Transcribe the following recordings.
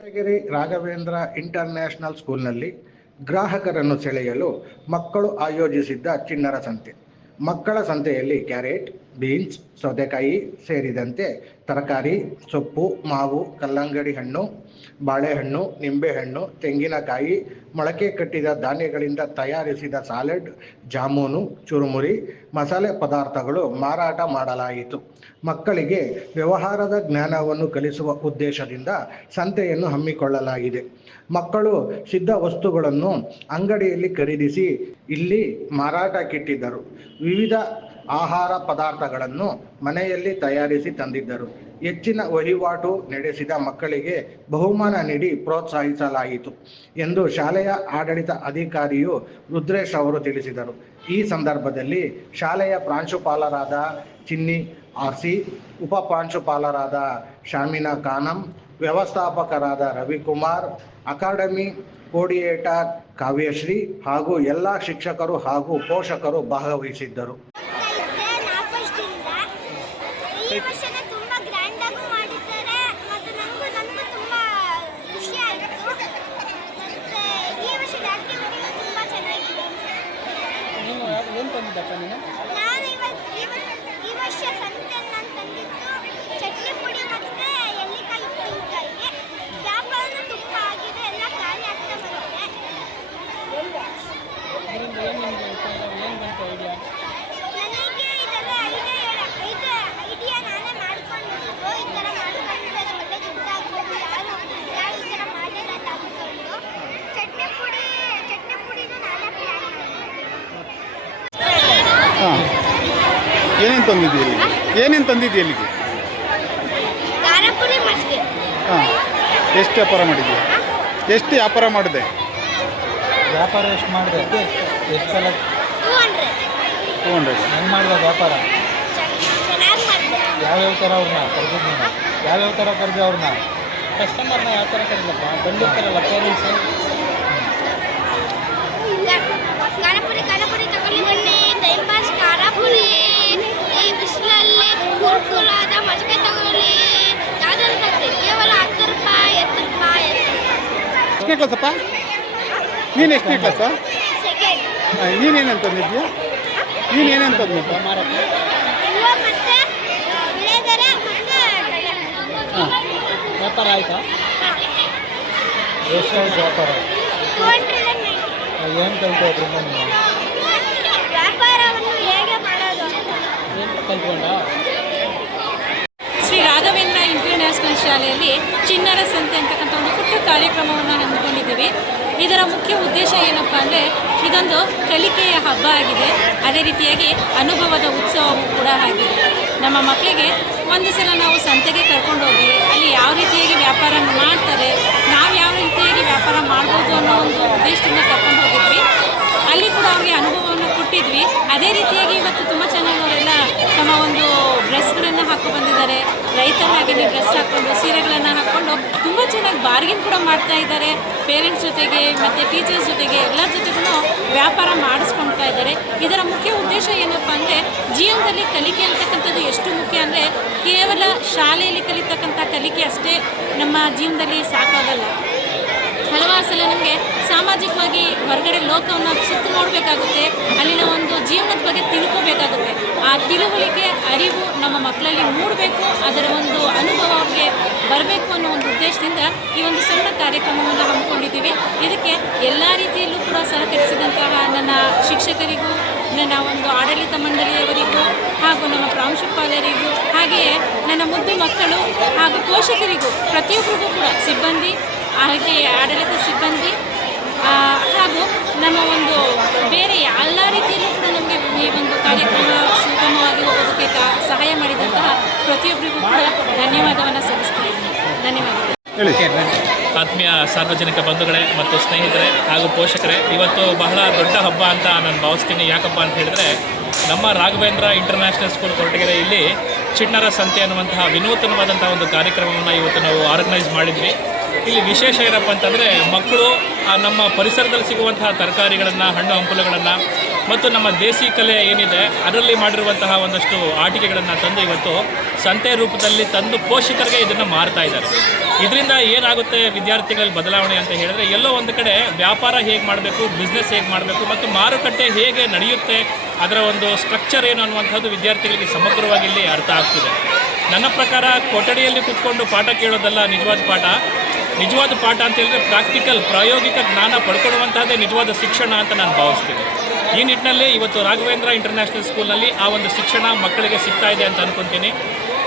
ಕೊಟ್ಟಗೆರೆ Raghavendra international ಸ್ಕೂಲ್ನಲ್ಲಿ ಗ್ರಾಹಕರನ್ನು ಸೆಳೆಯಲು ಮಕ್ಕಳು ಆಯೋಜಿಸಿದ್ದ ಚಿಣ್ಣರ ಸಂತೆ. ಮಕ್ಕಳ ಸಂತೆಯಲ್ಲಿ ಕ್ಯಾರೆಟ್ ಬೀನ್ಸ್, ಸೌತೆಕಾಯಿ ಸೇರಿದಂತೆ ತರಕಾರಿ, ಸೊಪ್ಪು, ಮಾವು, ಕಲ್ಲಂಗಡಿ ಹಣ್ಣು, ಬಾಳೆಹಣ್ಣು, ನಿಂಬೆಹಣ್ಣು, ತೆಂಗಿನಕಾಯಿ, ಮೊಳಕೆ ಕಟ್ಟಿದ ಧಾನ್ಯಗಳಿಂದ ತಯಾರಿಸಿದ ಸಾಲೆಡ್, ಜಾಮೂನು, ಚುರುಮುರಿ, ಮಸಾಲೆ ಪದಾರ್ಥಗಳು ಮಾರಾಟ ಮಾಡಲಾಯಿತು. ಮಕ್ಕಳಿಗೆ ವ್ಯವಹಾರದ ಜ್ಞಾನವನ್ನು ಕಲಿಸುವ ಉದ್ದೇಶದಿಂದ ಸಂತೆಯನ್ನು ಹಮ್ಮಿಕೊಳ್ಳಲಾಗಿದೆ. ಮಕ್ಕಳು ಸಿದ್ಧ ವಸ್ತುಗಳನ್ನು ಅಂಗಡಿಯಲ್ಲಿ ಖರೀದಿಸಿ ಇಲ್ಲಿ ಮಾರಾಟಕ್ಕಿಟ್ಟಿದ್ದರು ವಿವಿಧ ಆಹಾರ ಪದಾರ್ಥಗಳನ್ನು ಮನೆಯಲ್ಲಿ ತಯಾರಿಸಿ ತಂದಿದ್ದರು. ಹೆಚ್ಚಿನ ವಹಿವಾಟು ನಡೆಸಿದ ಮಕ್ಕಳಿಗೆ ಬಹುಮಾನ ನೀಡಿ ಪ್ರೋತ್ಸಾಹಿಸಲಾಯಿತು ಎಂದು ಶಾಲೆಯ ಆಡಳಿತ ಅಧಿಕಾರಿಯು ರುದ್ರೇಶ್ ಅವರು ತಿಳಿಸಿದರು. ಈ ಸಂದರ್ಭದಲ್ಲಿ ಶಾಲೆಯ ಪ್ರಾಂಶುಪಾಲರಾದ ಚಿನ್ನಿ ಆರ್ಸಿ ಉಪ ಪ್ರಾಂಶುಪಾಲರಾದ ಶಾಮಿನಾ ಖಾನಂ ವ್ಯವಸ್ಥಾಪಕರಾದ ರವಿಕುಮಾರ್, ಅಕಾಡೆಮಿ ಕೋಡಿಯೇಟರ್ ಕಾವ್ಯಶ್ರೀ ಹಾಗೂ ಎಲ್ಲ ಶಿಕ್ಷಕರು ಹಾಗೂ ಪೋಷಕರು ಭಾಗವಹಿಸಿದ್ದರು ಇದೆ ನಾಲ್ಕಷ್ಟಿಂದ ಈ ವರ್ಷನ ತುಂಬ ಗ್ರ್ಯಾಂಡಾಗೂ ಮಾಡಿದ್ದಾರೆ ಮತ್ತು ನನಗೂ ನನಗೂ ತುಂಬ ಖುಷಿ ಆಯಿತು ಮತ್ತು ಈ ವರ್ಷದ ಆ್ಯಕ್ಟಿವಿಟಿನೂ ತುಂಬ ಚೆನ್ನಾಗಿದೆ ನೀವು ಏನು ತಂದಿದ್ದಪ್ಪ ನೀನು ನಾನು ಇವತ್ತು ಈ ವರ್ಷ ಈ ವರ್ಷ ಸಂತೆ ನಾನು ತಂದಿದ್ದು ಚಟ್ನಿ ಪುಡಿ ಮತ್ತು ಎಳ್ಳಿಕಾಯಿ ಉಪ್ಪಿನಕಾಯಿ ವ್ಯಾಪಾರನೂ ತುಂಬ ಆಗಿದೆ ಎಲ್ಲ ಖಾಲಿ ಆಗ್ತಾ ಬರುತ್ತೆ ಇದರಿಂದ ಏನು ನಿಮಗೆ ಏನು ಬಂತು ಐಡಿಯಾ ನನಗೆ ಇದೆಲ್ಲ ಐಡಿಯಾ ಐಡಿಯಾ ಐಡಿಯಾ ನಾನೇ ಮಾಡ್ಕೊಂಡಿದ್ದು ಈ ಥರ ಮಾಡ್ಕೊಂಡಿದ್ರೆ ಒಳ್ಳೆ ದುಡ್ಡು ಆಗ್ಬೋದು ಯಾರು ಯಾರು ಈ ಥರ ಮಾಡಿಲ್ಲ ಅಂತ ಅಂದ್ಕೊಂಡು ಚಟ್ನಿ ಪುಡಿ ಚಟ್ನಿ ಪುಡಿನೂ ನಾನೇ ಪ್ಲ್ಯಾನ್ ಮಾಡಿದ್ದೆ ಹಾಂ ಇಲ್ಲಿಗೆ? ಏನೇನು ತಂದಿದ್ದೀರಿ ಮಜ್ಜಿಗೆ. ಹಾಂ. ಎಷ್ಟು ವ್ಯಾಪಾರ ಮಾಡಿದ್ದೆ ಎಷ್ಟು ವ್ಯಾಪಾರ ಮಾಡಿದೆ? ವ್ಯಾಪಾರ ಎಷ್ಟು ಮಾಡಿದೆ? ಎಷ್ಟು ಸಲ? ಟೂ ಹಂಡ್ರೆಡ್ ಹೆಂಗೆ ಮಾಡಿದೆ ವ್ಯಾಪಾರ? ಯಾವ್ಯಾವ ಥರ ಅವ್ರನ್ನ ಕರೆದಿದ್ದು ಯಾವ್ಯಾವ ಥರ ಕರೆದೆ ಅವ್ರನ್ನ? ಕಸ್ಟಮರ್ನ ಯಾವ ಥರ ಕರೆದಪ್ಪ ಬಂದಿರ್ತಾರಲ್ಲ ಪೇರೆಂಟ್ಸು ಬಿಸಿಲಲ್ಲಿ ಕುರ್ಕುಲಾದ ಮಜ್ಜಿಗೆ ತಗೊಳ್ಳಿ. ಯಾವ್ದಾದ್ರು ತಗೊಳ್ಳಿ ಕೇವಲ ಹತ್ತು ರೂಪಾಯಿ ಹತ್ತು ರೂಪಾಯಿ ಎಷ್ಟನೇ ಕ್ಲಾಸಪ್ಪ ನೀನು ಎಷ್ಟನೇ ಕ್ಲಾಸ ನೀನೇನಂತ ನೀನೇನೇನು ನೀನೇನಂತ ವ್ಯಾಪಾರ ಆಯಿತಾ? ಎಷ್ಟು ವ್ಯಾಪಾರ? ಏನು ಕಲಿತು ಅದರಿಂದ ನೀನು ವ್ಯಾಪಾರವನ್ನು ಹೇಗೆ ಮಾಡೋದು ಏನು ಕಲ್ತ್ಕೊಂಡ ಶ್ರೀ ರಾಘವೇಂದ್ರ ಇಂಟರ್ನ್ಯಾಷನಲ್ ಶಾಲೆಯಲ್ಲಿ ಚಿನ್ನರ ಸಂತೆ ಅಂತಕ್ಕಂಥ ಒಂದು ಪುಟ್ಟ ಕಾರ್ಯಕ್ರಮವನ್ನು ಹಮ್ಮಿಕೊಂಡಿದ್ದೀವಿ. ಇದರ ಮುಖ್ಯ ಉದ್ದೇಶ ಏನಪ್ಪ ಅಂದರೆ ಇದೊಂದು ಕಲಿಕೆಯ ಹಬ್ಬ ಆಗಿದೆ. ಅದೇ ರೀತಿಯಾಗಿ ಅನುಭವದ ಉತ್ಸವವೂ ಕೂಡ ಆಗಿದೆ. ನಮ್ಮ ಮಕ್ಕಳಿಗೆ ಒಂದು ಸಲ ನಾವು ಸಂತೆಗೆ ಕರ್ಕೊಂಡೋಗಿ ಅಲ್ಲಿ ಯಾವ ರೀತಿಯಾಗಿ ವ್ಯಾಪಾರ ಮಾಡ್ತಾರೆ, ನಾವು ಯಾವ ರೀತಿಯಾಗಿ ವ್ಯಾಪಾರ ಮಾಡ್ಬೋದು ಅನ್ನೋ ಒಂದು ಉದ್ದೇಶದಿಂದ ಕರ್ಕೊಂಡು ಹೋಗಿದ್ವಿ. ಅಲ್ಲಿ ಕೂಡ ಅವರಿಗೆ ಅನುಭವವನ್ನು ಕೊಟ್ಟಿದ್ವಿ. ಅದೇ ರೀತಿಯಾಗಿ ಇವತ್ತು ತುಂಬ ಚೆನ್ನಾಗಿ ಅವರೆಲ್ಲ ತಮ್ಮ ಒಂದು ಡ್ರೆಸ್ಗಳನ್ನು ಹಾಕೊ ಬಂದಿದ್ದಾರೆ. ರೈತರಾಗಿನೇ ಡ್ರೆಸ್ ಹಾಕ್ಕೊಂಡು ಸೀರೆಗಳನ್ನು ಹಾಕ್ಕೊಂಡು ತುಂಬ ಚೆನ್ನಾಗಿ ಬಾರ್ಗಿನ್ ಕೂಡ ಮಾಡ್ತಾ ಇದ್ದಾರೆ. ಪೇರೆಂಟ್ಸ್ ಜೊತೆಗೆ ಮತ್ತು ಟೀಚರ್ಸ್ ಜೊತೆಗೆ ಎಲ್ಲರ ಜೊತೆಗೂ ವ್ಯಾಪಾರ ಮಾಡಿಸ್ಕೊಳ್ತಾ ಇದ್ದಾರೆ. ಇದರ ಮುಖ್ಯ ಉದ್ದೇಶ ಏನಪ್ಪ ಅಂದರೆ ಜೀವನದಲ್ಲಿ ಕಲಿಕೆ ಅಂತಕ್ಕಂಥದ್ದು ಎಷ್ಟು ಮುಖ್ಯ ಅಂದರೆ ಕೇವಲ ಶಾಲೆಯಲ್ಲಿ ಕಲಿತಕ್ಕಂಥ ಕಲಿಕೆ ಅಷ್ಟೇ ನಮ್ಮ ಜೀವನದಲ್ಲಿ ಸಾಕಾಗಲ್ಲ. ಹಲವಾರು ಸಲ ನಮಗೆ ಸಾಮಾಜಿಕವಾಗಿ ಹೊರಗಡೆ ಲೋಕವನ್ನು ಸುತ್ತ ನೋಡಬೇಕಾಗುತ್ತೆ, ಅಲ್ಲಿನ ಒಂದು ಜೀವನದ ಬಗ್ಗೆ ತಿಳ್ಕೋಬೇಕಾಗುತ್ತೆ. ಆ ತಿಳುವಳಿಕೆ, ಅರಿವು ನಮ್ಮ ಮಕ್ಕಳಲ್ಲಿ ಮೂಡಬೇಕು, ಅದರ ಒಂದು ಅನುಭವ ಅವ್ರಿಗೆ ಬರಬೇಕು ಅನ್ನೋ ಒಂದು ಉದ್ದೇಶದಿಂದ ಈ ಒಂದು ಸಣ್ಣ ಕಾರ್ಯಕ್ರಮವನ್ನು ಹಮ್ಮಿಕೊಂಡಿದ್ದೀವಿ. ಇದಕ್ಕೆ ಎಲ್ಲ ರೀತಿಯಲ್ಲೂ ಕೂಡ ಸಹಕರಿಸಿದಂತಹ ನನ್ನ ಶಿಕ್ಷಕರಿಗೂ, ನನ್ನ ಒಂದು ಆಡಳಿತ ಮಂಡಳಿಯವರಿಗೂ, ಹಾಗೂ ನಮ್ಮ ಪ್ರಾಂಶುಪಾಲರಿಗೂ, ಹಾಗೆಯೇ ನನ್ನ ಮುದ್ದು ಮಕ್ಕಳು ಹಾಗೂ ಪೋಷಕರಿಗೂ, ಪ್ರತಿಯೊಬ್ಬರಿಗೂ ಕೂಡ ಸಿಬ್ಬಂದಿ ಹಾಗೆ ಆಡಳಿತ ಸಿಬ್ಬಂದಿ ಆ, ಹಾಗೂ ನಮ್ಮ ಒಂದು ಬೇರೆ ಎಲ್ಲ ರೀತಿಯಲ್ಲೂ ಕೂಡ ನಮಗೆ ಈ ಒಂದು ಕಾರ್ಯಕ್ರಮ ಸುಗಮವಾಗಿ ಹೋಗೋದಕ್ಕೆ ಸಹಾಯ ಮಾಡಿದಂತಹ ಪ್ರತಿಯೊಬ್ಬರಿಗೂ ಕೂಡ ಧನ್ಯವಾದವನ್ನು ಸಲ್ಲಿಸ್ತಾ ಇದ್ದೀನಿ ಧನ್ಯವಾದಗಳು ಆತ್ಮೀಯ ಸಾರ್ವಜನಿಕ ಬಂಧುಗಳೇ ಮತ್ತು ಸ್ನೇಹಿತರೆ ಹಾಗೂ ಪೋಷಕರೇ ಇವತ್ತು ಬಹಳ ದೊಡ್ಡ ಹಬ್ಬ ಅಂತ ನಾನು ಭಾವಿಸ್ತೀನಿ. ಯಾಕಪ್ಪ ಅಂತ ಹೇಳಿದ್ರೆ ನಮ್ಮ ರಾಘವೇಂದ್ರ ಇಂಟರ್ನ್ಯಾಷನಲ್ ಸ್ಕೂಲ್ ಕೊರಟಗೆರೆ ಇಲ್ಲಿ ಚಿಣ್ಣರ ಸಂತೆ ಅನ್ನುವಂತಹ ವಿನೂತನವಾದಂತಹ ಒಂದು ಕಾರ್ಯಕ್ರಮವನ್ನು ಇವತ್ತು ನಾವು ಆರ್ಗನೈಸ್ ಮಾಡಿದ್ವಿ. ಇಲ್ಲಿ ವಿಶೇಷ ಏನಪ್ಪ ಅಂತಂದರೆ ಮಕ್ಕಳು ನಮ್ಮ ಪರಿಸರದಲ್ಲಿ ಸಿಗುವಂತಹ ತರಕಾರಿಗಳನ್ನು, ಹಣ್ಣು ಹಂಪಲುಗಳನ್ನು ಮತ್ತು ನಮ್ಮ ದೇಸಿ ಕಲೆ ಏನಿದೆ, ಅದರಲ್ಲಿ ಮಾಡಿರುವಂತಹ ಒಂದಷ್ಟು ಆಟಿಕೆಗಳನ್ನು ತಂದು ಇವತ್ತು ಸಂತೆ ರೂಪದಲ್ಲಿ ತಂದು ಪೋಷಕರಿಗೆ ಇದನ್ನು ಮಾರ್ತಾ ಇದ್ದಾರೆ. ಇದರಿಂದ ಏನಾಗುತ್ತೆ ವಿದ್ಯಾರ್ಥಿಗಳಲ್ಲಿ ಬದಲಾವಣೆ ಅಂತ ಹೇಳಿದ್ರೆ, ಎಲ್ಲೋ ಒಂದು ಕಡೆ ವ್ಯಾಪಾರ ಹೇಗೆ ಮಾಡಬೇಕು ಬಿಸ್ನೆಸ್ ಹೇಗೆ ಮಾಡಬೇಕು ಮತ್ತು ಮಾರುಕಟ್ಟೆ ಹೇಗೆ ನಡೆಯುತ್ತೆ, ಅದರ ಒಂದು ಸ್ಟ್ರಕ್ಚರ್ ಏನು ಅನ್ನುವಂಥದ್ದು ವಿದ್ಯಾರ್ಥಿಗಳಿಗೆ ಸಮಗ್ರವಾಗಿ ಇಲ್ಲಿ ಅರ್ಥ ಆಗ್ತಿದೆ. ನನ್ನ ಪ್ರಕಾರ ಕೊಠಡಿಯಲ್ಲಿ ಕೂತ್ಕೊಂಡು ಪಾಠ ಕೇಳೋದಲ್ಲ ನಿಜವಾದ ಪಾಠ ನಿಜವಾದ ಪಾಠ ಅಂತ ಹೇಳಿದ್ರೆ ಪ್ರಾಕ್ಟಿಕಲ್ ಪ್ರಾಯೋಗಿಕ ಜ್ಞಾನ ಪಡ್ಕೊಳ್ಳುವಂತಹದ್ದೇ ನಿಜವಾದ ಶಿಕ್ಷಣ ಅಂತ ನಾನು ಭಾವಿಸ್ತೀನಿ. ಈ ನಿಟ್ಟಿನಲ್ಲಿ ಇವತ್ತು ರಾಘವೇಂದ್ರ ಇಂಟರ್ನ್ಯಾಷನಲ್ ಸ್ಕೂಲ್ನಲ್ಲಿ ಆ ಒಂದು ಶಿಕ್ಷಣ ಮಕ್ಕಳಿಗೆ ಸಿಗ್ತಾ ಇದೆ ಅಂತ ಅನ್ಕೊಂತೀನಿ.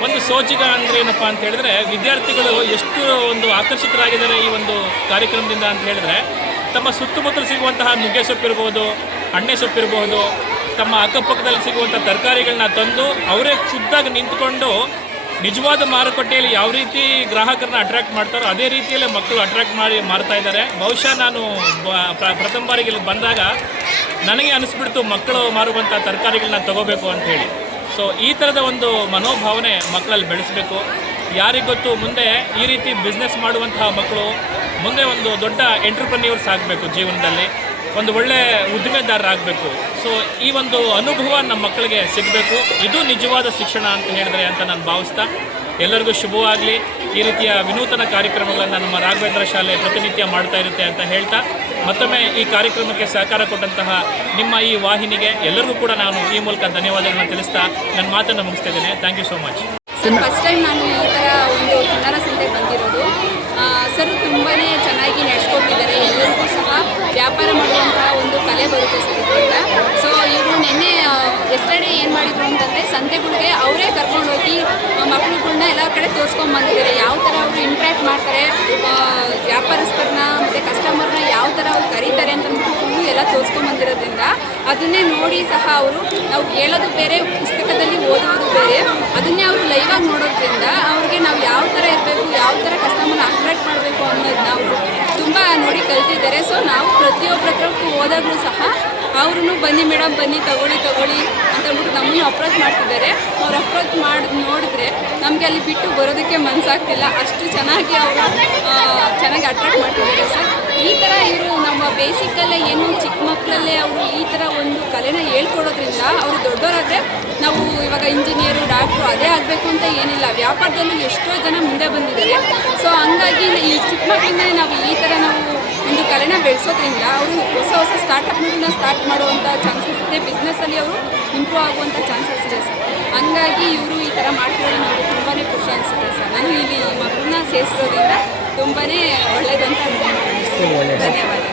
ಒಂದು ಸೋಜಿಗ ಅಂದರೆ ಏನಪ್ಪ ಅಂತ ಹೇಳಿದ್ರೆ ವಿದ್ಯಾರ್ಥಿಗಳು ಎಷ್ಟು ಒಂದು ಆಕರ್ಷಿತರಾಗಿದ್ದಾರೆ ಈ ಒಂದು ಕಾರ್ಯಕ್ರಮದಿಂದ ಅಂತ ಹೇಳಿದ್ರೆ ತಮ್ಮ ಸುತ್ತಮುತ್ತಲು ಸಿಗುವಂತಹ ನುಗ್ಗೆ ಸೊಪ್ಪಿರ್ಬೋದು ಅಣ್ಣೆ ಸೊಪ್ಪಿರ್ಬೋದು ತಮ್ಮ ಅಕ್ಕಪಕ್ಕದಲ್ಲಿ ಸಿಗುವಂಥ ತರಕಾರಿಗಳನ್ನ ತಂದು ಅವರೇ ಖುದ್ದಾಗಿ ನಿಂತ್ಕೊಂಡು ನಿಜವಾದ ಮಾರುಕಟ್ಟೆಯಲ್ಲಿ ಯಾವ ರೀತಿ ಗ್ರಾಹಕರನ್ನ ಅಟ್ರಾಕ್ಟ್ ಮಾಡ್ತಾರೋ ಅದೇ ರೀತಿಯಲ್ಲೇ ಮಕ್ಕಳು ಅಟ್ರಾಕ್ಟ್ ಮಾಡಿ ಮಾರ್ತಾ ಇದ್ದಾರೆ. ಬಹುಶಃ ನಾನು ಪ್ರಥಮ ಬಾರಿಗೆ ಇಲ್ಲಿ ಬಂದಾಗ ನನಗೆ ಅನಿಸ್ಬಿಡ್ತು ಮಕ್ಕಳು ಮಾರುವಂಥ ತರಕಾರಿಗಳನ್ನ ತಗೋಬೇಕು ಅಂತ ಹೇಳಿ. ಸೊ ಈ ಥರದ ಒಂದು ಮನೋಭಾವನೆ ಮಕ್ಕಳಲ್ಲಿ ಬೆಳೆಸಬೇಕು. ಯಾರಿಗೆ ಗೊತ್ತು, ಮುಂದೆ ಈ ರೀತಿ ಬಿಸ್ನೆಸ್ ಮಾಡುವಂತಹ ಮಕ್ಕಳು ಮುಂದೆ ಒಂದು ದೊಡ್ಡ ಎಂಟ್ರಪ್ರನ್ಯೂರ್ಸ್ ಆಗಬೇಕು ಜೀವನದಲ್ಲಿ. ಒಂದು ಒಳ್ಳೆ ಉದ್ದಿಮೆದಾರರಾಗಬೇಕು. ಸೊ ಈ ಒಂದು ಅನುಭವ ನಮ್ಮ ಮಕ್ಕಳಿಗೆ ಸಿಗಬೇಕು. ಇದು ನಿಜವಾದ ಶಿಕ್ಷಣ ಅಂತ ಹೇಳಿದರೆ ಅಂತ ನಾನು ಭಾವಿಸ್ತಾ, ಎಲ್ಲರಿಗೂ ಶುಭವಾಗಲಿ. ಈ ರೀತಿಯ ವಿನೂತನ ಕಾರ್ಯಕ್ರಮಗಳನ್ನು ನಮ್ಮ ರಾಘವೇಂದ್ರ ಶಾಲೆ ಪ್ರತಿನಿತ್ಯ ಮಾಡ್ತಾ ಇರುತ್ತೆ ಅಂತ ಹೇಳ್ತಾ, ಮತ್ತೊಮ್ಮೆ ಈ ಕಾರ್ಯಕ್ರಮಕ್ಕೆ ಸಹಕಾರ ಕೊಟ್ಟಂತಹ ನಿಮ್ಮ ಈ ವಾಹಿನಿಗೆ ಎಲ್ಲರಿಗೂ ಕೂಡ ನಾನು ಈ ಮೂಲಕ ಧನ್ಯವಾದಗಳನ್ನು ತಿಳಿಸ್ತಾ ನನ್ನ ಮಾತನ್ನು ಮುಗಿಸ್ತಾ thank you so much first time ನಾನು ಈ ಥರ ಒಂದು ಕನ್ನಡ ಸಂತೆ ಬಂದಿರೋದು. ಸರ್ ತುಂಬಾ ಚೆನ್ನಾಗಿ ನಡೆಸ್ಕೊಟ್ಟಿದ್ದಾರೆ. ಎಲ್ಲರಿಗೂ ಸಹ ವ್ಯಾಪಾರ ಮಾಡುವಂತಹ ಒಂದು ಕಲೆ ಬರುತ್ತೆ ಸರ್ ಇದರಿಂದ. ಸೊ ಇವರು ನಿನ್ನೆ ಎಸ್ಟರ್ಡೇ ಏನು ಮಾಡಿದ್ರು ಅಂತಂದರೆ ಸಂತೆಗಳಿಗೆ ಅವರೇ ಕಡೆ ತೋರಿಸ್ಕೊಂಬಂದಿದ್ದಾರೆ ಯಾವ ಥರ ಅವರು ಇಂಟ್ರ್ಯಾಕ್ಟ್ ಮಾಡ್ತಾರೆ ವ್ಯಾಪಾರಸ್ಥರನ್ನ ಮತ್ತು ಕಸ್ಟಮರ್ನ ಯಾವ ಥರ ಅವ್ರು ಕರೀತಾರೆ ಅಂತ ಅಂದ್ಬಿಟ್ಟು ಫುಲ್ಲು ಎಲ್ಲ ತೋರಿಸ್ಕೊಂಬಂದಿರೋದ್ರಿಂದ ಅದನ್ನೇ ನೋಡಿ ಸಹ ಅವರು ನಾವು ಕೇಳೋದು ಬೇರೆ, ಪುಸ್ತಕದಲ್ಲಿ ಓದೋದು ಬೇರೆ. ಅದನ್ನೇ ಅವರು ಲೈವಾಗಿ ನೋಡೋದ್ರಿಂದ ಅವ್ರಿಗೆ ನಾವು ಯಾವ ಥರ ಇರಬೇಕು, ಯಾವ ಥರ ಕಸ್ಟಮರ್ನ ಅಟ್ರಾಕ್ಟ್ ಮಾಡಬೇಕು ಅನ್ನೋದನ್ನ ಅವರು ತುಂಬ ನೋಡಿ ಕಲ್ತಿದ್ದಾರೆ. ಸೊ ನಾವು ಪ್ರತಿಯೊಬ್ಬರ ಹತ್ರಕ್ಕೂ ಹೋದಾಗಲೂ ಸಹ ಅವ್ರೂ ಬನ್ನಿ ಮೇಡಮ್, ಬನ್ನಿ, ತಗೊಳ್ಳಿ ತಗೊಳ್ಳಿ ಅಂತ ಅಂದ್ಬಿಟ್ಟು ನಮ್ಮನ್ನು ಅಪ್ರೋಚ್ ಮಾಡ್ತಿದ್ದಾರೆ. ಅವ್ರು ಅಪ್ರೋಚ್ ಮಾಡಿ, ನೋಡಿದ್ರೆ ನಮಗೆ ಅಲ್ಲಿ ಬಿಟ್ಟು ಬರೋದಕ್ಕೆ ಮನಸ್ಸಾಗ್ತಿಲ್ಲ ಅಷ್ಟು ಚೆನ್ನಾಗಿ ಅವರು ಚೆನ್ನಾಗಿ ಅಟ್ರಾಕ್ಟ್ ಮಾಡ್ತಿದ್ದಾರೆ ಸರ್. ಈ ಥರ ಇವರು ನಮ್ಮ ಬೇಸಿಕಲ್ಲೇ ಏನು ಚಿಕ್ಕ ಮಕ್ಕಳಲ್ಲೇ ಅವರು ಈ ಥರ ಒಂದು ಕಲೆನ ಹೇಳ್ಕೊಡೋದ್ರಿಂದ ಅವರು ದೊಡ್ಡವರಾದರೆ ನಾವು ಇವಾಗ ಇಂಜಿನಿಯರು ಡಾಕ್ಟ್ರು ಅದೇ ಆಗಬೇಕು ಅಂತ ಏನಿಲ್ಲ. ವ್ಯಾಪಾರದಲ್ಲಿ ಎಷ್ಟೋ ಜನ ಮುಂದೆ ಬಂದಿದ್ದಾರೆ. ಸೊ ಹಂಗಾಗಿ ಈ ಚಿಕ್ಕ ಮಕ್ಕಳಿಂದಲೇ ನಾವು ಈ ಥರ ನಾವು ಒಂದು ಕಲೆನ ಬೆಳೆಸೋದ್ರಿಂದ ಅವರು ಹೊಸ ಸ್ಟಾರ್ಟಪ್ಗಳನ್ನ ಸ್ಟಾರ್ಟ್ ಮಾಡುವಂಥ ಚಾನ್ಸಸ್ ಇದೆ. ಬಿಸ್ನೆಸ್ಸಲ್ಲಿ ಅವರು ಇಂಪ್ರೂವ್ ಆಗುವಂಥ ಚಾನ್ಸಸ್ ಇದೆ ಸರ್. ಹಂಗಾಗಿ ಇವರು ಈ ಥರ ಮಾಡ್ತಿರೋದು ನನಗೆ ತುಂಬಾ ಖುಷಿ ಅನಿಸುತ್ತೆ ಸರ್. ನಾನು ಇಲ್ಲಿ ಮಕ್ಕಳನ್ನ ಸೇರಿಸೋದ್ರಿಂದ ತುಂಬಾ ಒಳ್ಳೆಯದಂತ ಧನ್ಯವಾದ